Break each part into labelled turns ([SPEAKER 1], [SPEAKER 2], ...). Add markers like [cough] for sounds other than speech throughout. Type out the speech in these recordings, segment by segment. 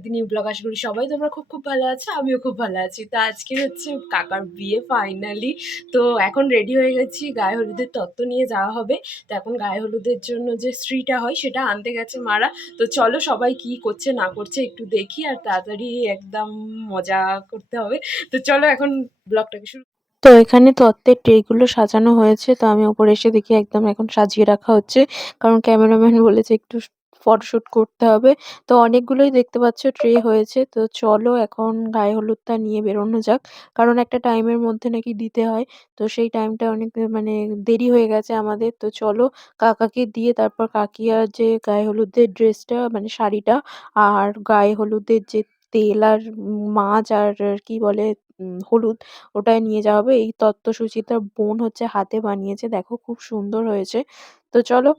[SPEAKER 1] একটা দিনই ব্লগ, আশা করি সবাই তোমরা খুব খুব ভালো আছো, আমিও খুব ভালো আছি। তো আজকে হচ্ছে কাকার বিয়ে ফাইনালি তো এখন রেডি হয়ে গেছি গায়ে হলুদের তত্ত্ব নিয়ে যাওয়া হবে। তো এখন গায়ে হলুদের জন্য যে স্ত্রীটা হয় সেটা আনতে গেছে মারা। তো চলো সবাই কি করছে না করছে একটু দেখি আর তাড়াতাড়ি একদম মজা করতে হবে। তো চলো এখন ব্লগটাকে শুরু
[SPEAKER 2] তো এখানে তত্ত্বের ট্রেগুলো সাজানো হয়েছে। তো আমি ওপরে এসে দেখি একদম এখন সাজিয়ে রাখা হচ্ছে। কারণ ক্যামেরাম্যান বলেছে একটু ফটোশুট করতে হবে তো অনেকগুলোই দেখতে পাচ্ছ ট্রে হয়েছে তো চলো এখন গায়ে হলুদটা নিয়ে বেরোনো যাক কারণ একটা টাইমের মধ্যে নাকি দিতে হয় তো সেই টাইমটা অনেক মানে দেরি হয়ে গেছে আমাদের তো চলো কাকাকে দিয়ে তারপর কাকিয়ার যে গায়ে হলুদের ড্রেসটা মানে শাড়িটা আর গায়ে হলুদের যে তেল আর মাছ আর কি বলে হলুদ ওটায় নিয়ে যাওয়া হবে। এই তত্ত্ব সুচিত্রার বোন হচ্ছে হাতে বানিয়েছে। দেখো খুব সুন্দর হয়েছে। তো চলো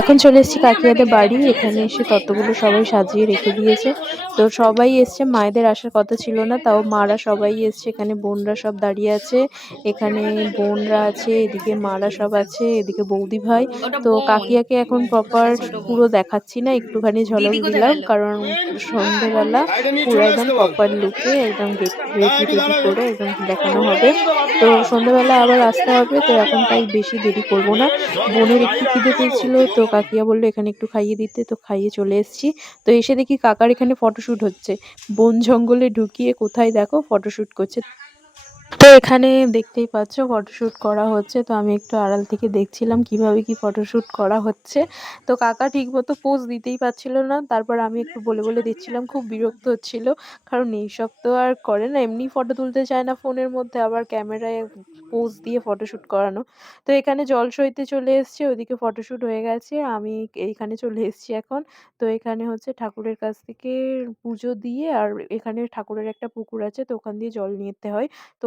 [SPEAKER 2] এখন চলে এসেছি কাকিয়াদের বাড়ি। এখানে এসে তত্ত্বগুলো সবাই সাজিয়ে রেখে দিয়েছে। তো সবাই এসছে মায়েদের আসার কথা ছিল না তাও মারা সবাই এসছে। এখানে বোনরা সব দাঁড়িয়ে আছে এখানে বোনরা আছে এদিকে মারা সব আছে এদিকে বৌদি ভাই। তো কাকিয়াকে এখন প্রপার পুরো দেখাচ্ছি না একটুখানি ঝলক দিলাম কারণ সন্ধেবেলা পুরো একদম প্রপার লুকে একদম রেডি করে একদম দেখানো হবে। তো সন্ধেবেলা আবার আসতে হবে তো এখন তাই বেশি দেরি করব না। বোনের একটু খিদে পেয়েছিল তো কাকিয়া বলল, এখানে একটু খাইয়ে দিতে। তো খাইয়ে চলে এসেছি। তো এসে দেখি কাকার এখানে ফটোশ্যুট হচ্ছে। বন জঙ্গলে ঢুকিয়ে কোথায় দেখো ফটোশ্যুট করছে। তো এখানে দেখতেই পাচ্ছ ফটোশ্যুট করা হচ্ছে। তো আমি একটু আড়াল থেকে দেখছিলাম কীভাবে কি ফটোশ্যুট করা হচ্ছে। তো কাকা ঠিকমতো পোজ দিতেই পারছিল না। তারপর আমি একটু বলে বলে দিচ্ছিলাম খুব বিরক্ত হচ্ছিল। কারণ এইসব তো আর করে না, এমনি ফটো তুলতে চায় না ফোনের মধ্যে, আবার ক্যামেরায় পোজ দিয়ে ফটোশ্যুট করানো। তো এখানে জল সইতে চলে এসছে ওদিকে ফটোশ্যুট হয়ে গেছে। আমি এইখানে চলে এসেছি এখন। তো এখানে হচ্ছে ঠাকুরের কাছ থেকে পুজো দিয়ে, আর এখানে ঠাকুরের একটা পুকুর আছে, তো ওখান দিয়ে জল নিতে হয়। তো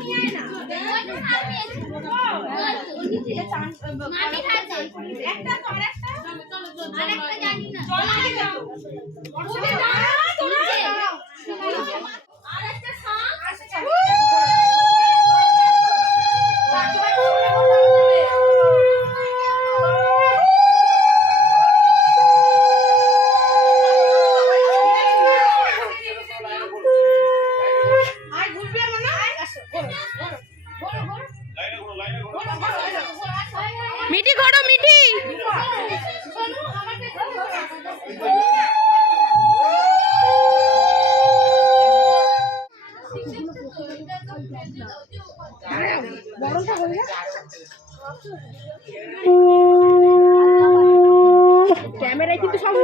[SPEAKER 3] নিয়ে আয় না
[SPEAKER 1] ক্যামেরায় কিন্তু সব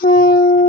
[SPEAKER 1] Thank you.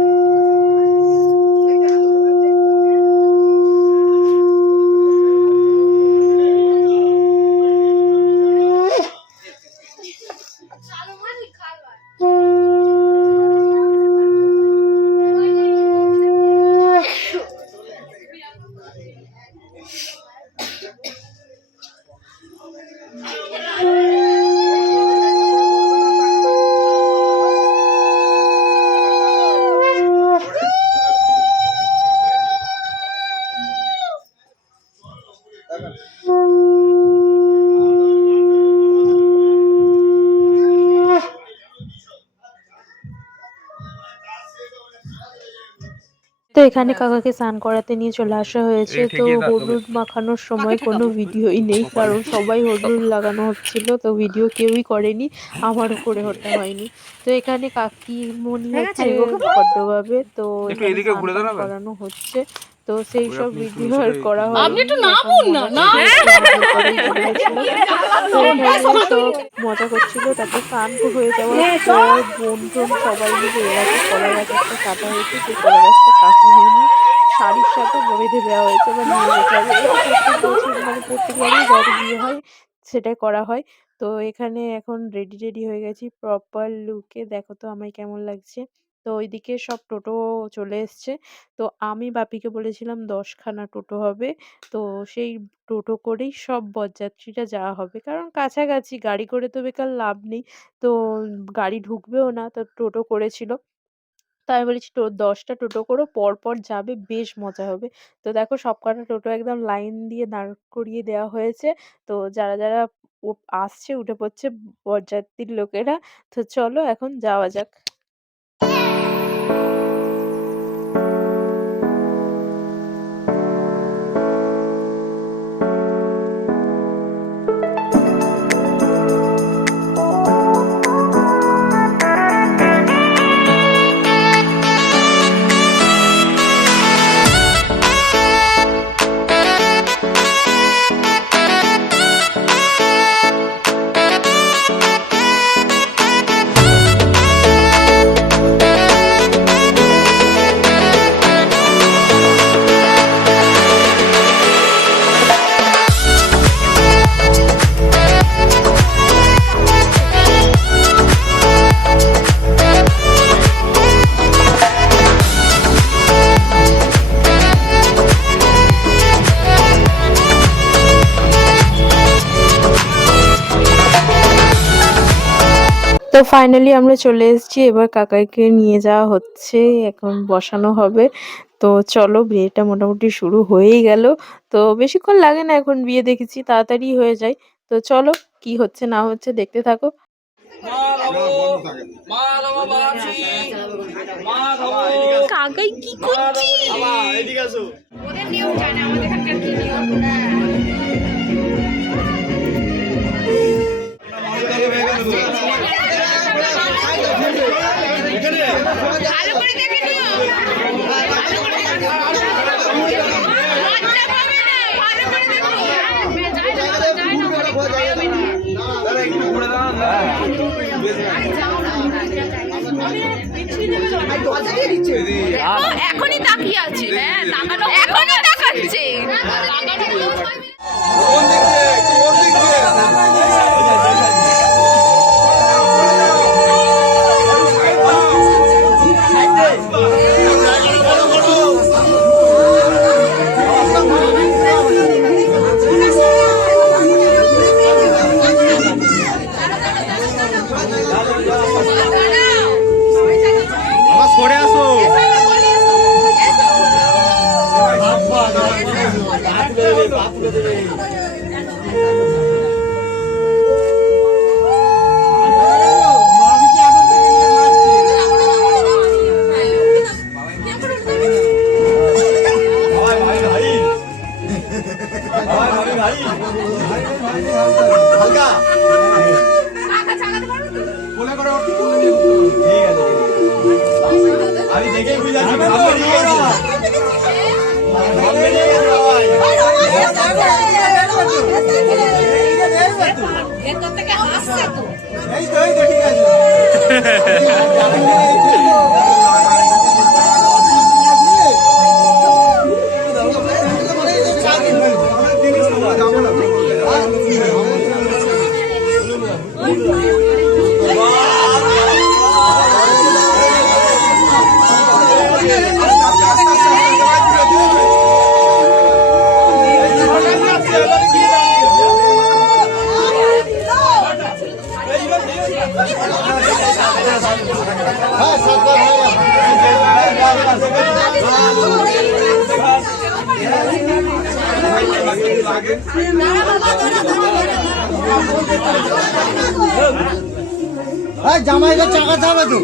[SPEAKER 2] তো এখানে কাকাকে স্নান করাতে নিয়ে চলে আসা হয়েছে। তো হলুদ মাখানোর সময় কোনো ভিডিওই নেই কারণ সবাই হলুদ লাগানো হচ্ছিল তো ভিডিও কেউই করেনি আমারও করে হতে হয়নি। তো এখানে কাকি মনে হচ্ছে বড্ডভাবে তো? করানো হচ্ছে। তো সেই সব ভিডিও আর করা হয়নি।
[SPEAKER 3] আপনি একটু না, না।
[SPEAKER 2] গেছিলাম। তো মজা করছিল তারপর স্নান হয়ে যাওয়ার পর বোন টোন সবাই মিলে এরাকে কলা গাছ একটা কাটা হয়েছে সেই কলা গাছটা কাটি হয়নি। শাড়ির সাথে বেঁধে দেওয়া হয়েছে বা নিয়ে যেতে হবে প্রত্যেক বছর মানে প্রত্যেকবারই যার বিয়ে হয় সেটাই করা হয়। তো এখানে এখন রেডি রেডি হয়ে গেছি প্রপার লুকে দেখো তো আমায় কেমন লাগছে। তো ওইদিকে সব টোটো চলে এসছে। তো আমি বাপিকে বলেছিলাম, দশখানা টোটো হবে। তো সেই টোটো করেই সব বরযাত্রীরা যাওয়া হবে। কারণ কাছাকাছি গাড়ি করে তো বেকার লাভ নেই। তো গাড়ি ঢুকবেও না, তো টোটো করেছিল। তো আমি বলেছি, টো, দশটা টোটো করো পর পর যাবে, বেশ মজা হবে। তো দেখো সব সবকটা টোটো একদম লাইন দিয়ে দাঁড় করিয়ে দেওয়া হয়েছে। তো যারা যারা আসছে, উঠে পড়ছে বরযাত্রীর লোকেরা। তো চলো এখন যাওয়া যাক। তো ফাইনালি আমরা চলে এসেছি। এবার কাকাইকে নিয়ে যাওয়া হচ্ছে। এখন বসানো হবে। তো চলো বিয়েটা মোটামুটি শুরু হয়েই গেল। তো বেশিক্ষণ লাগে না এখন বিয়ে দেখেছি তাড়াতাড়ি হয়ে যায়। তো চলো কি হচ্ছে না হচ্ছে দেখতে থাকো।
[SPEAKER 3] কাকাই কি করছিস? এখনই তাকিয়ে আছে হ্যাঁ তাকানো এখনই তাকাচ্ছে।
[SPEAKER 4] এই তো এই তো ঠিক আছে। [laughs]
[SPEAKER 5] জামাইকে চাকা যাবে তো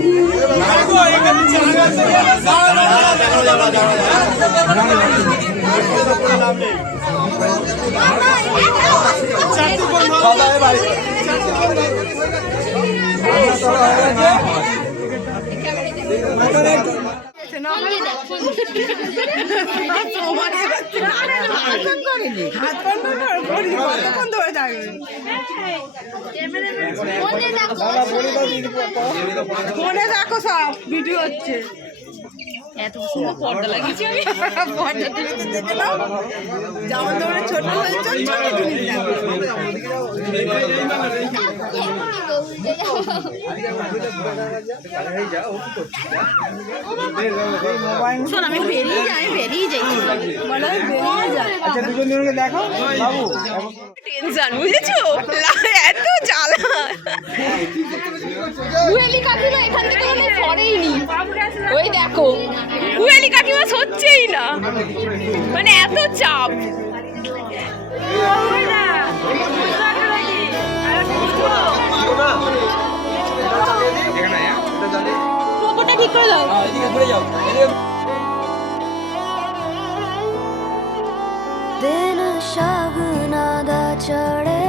[SPEAKER 4] এখানে চাকা
[SPEAKER 6] ফোনে দেখো সব ভিডিও হচ্ছে।
[SPEAKER 7] এত সুন্দর পর্দা লাগিয়েছি আমি।
[SPEAKER 6] পর্দা তোমরা ছোট হয়েছে ছোট জিনিস দেখো।
[SPEAKER 7] শোন আমি বেরিয়ে যাই আমি বেরিয়ে যাই।
[SPEAKER 6] আচ্ছা দুজন দুজনকে দেখো। বাবু
[SPEAKER 3] টেনশন বুঝেছ? এত জ্বালা।
[SPEAKER 7] কুয়েলি কাকিমা এখান থেকে সরেইনি। ওই দেখো।
[SPEAKER 3] কুয়েলি কাকিমা হচ্ছেই না। মানে এত চাপ।
[SPEAKER 7] ঘুরে যাও এদিকে ঘুরে
[SPEAKER 8] যাও দিন শাগুনা দা চড়ে